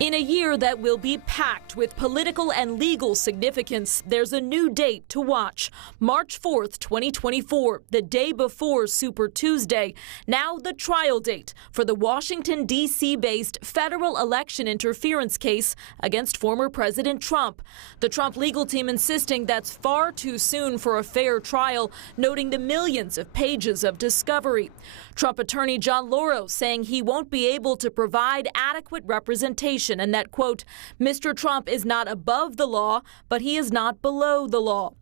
In a year that will be packed with political and legal significance, there's a new date to watch. March 4th, 2024, the day before Super Tuesday. Now the trial date for the Washington, D.C.-based federal election interference case against former President Trump. The Trump legal team insisting that's far too soon for a fair trial, noting the millions of pages of discovery. Trump attorney John Lauro saying he won't be able to provide adequate representation and that, quote, Mr. Trump is not above the law, but he is not below the law.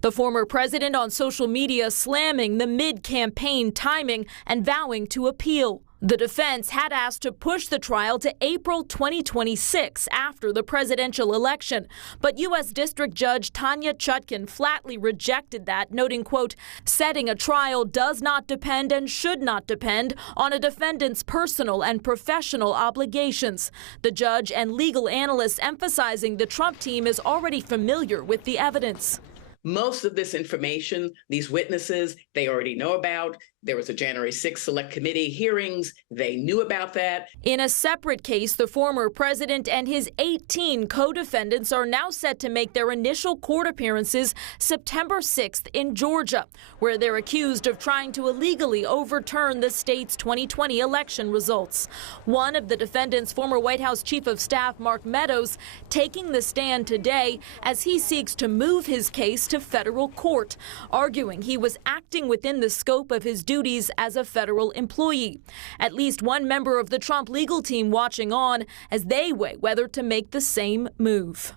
The former president on social media slamming the mid-campaign timing and vowing to appeal. The defense had asked to push the trial to April 2026 after the presidential election, but U.S. District Judge Tanya Chutkan flatly rejected that, noting, quote, setting a trial does not depend and should not depend on a defendant's personal and professional obligations. The judge and legal analysts emphasizing the Trump team is already familiar with the evidence. Most of this information, these witnesses, they already know about. There was a January 6th Select Committee hearings. They knew about that. In a separate case, the former president and his 18 co-defendants are now set to make their initial court appearances September 6th in Georgia, where they're accused of trying to illegally overturn the state's 2020 election results. One of the defendants, former White House Chief of Staff Mark Meadows, taking the stand today as he seeks to move his case to federal court, arguing he was acting within the scope of his duties as a federal employee. At least one member of the Trump legal team watching on as they weigh whether to make the same move.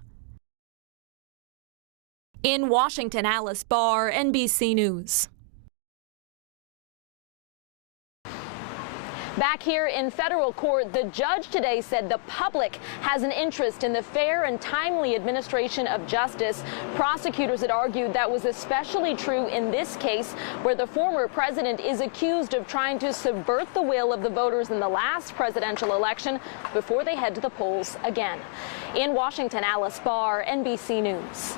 In Washington, Alice Barr, NBC News. Back here in federal court, the judge today said the public has an interest in the fair and timely administration of justice. Prosecutors had argued that was especially true in this case, where the former president is accused of trying to subvert the will of the voters in the last presidential election before they head to the polls again. In Washington, Alice Barr, NBC News.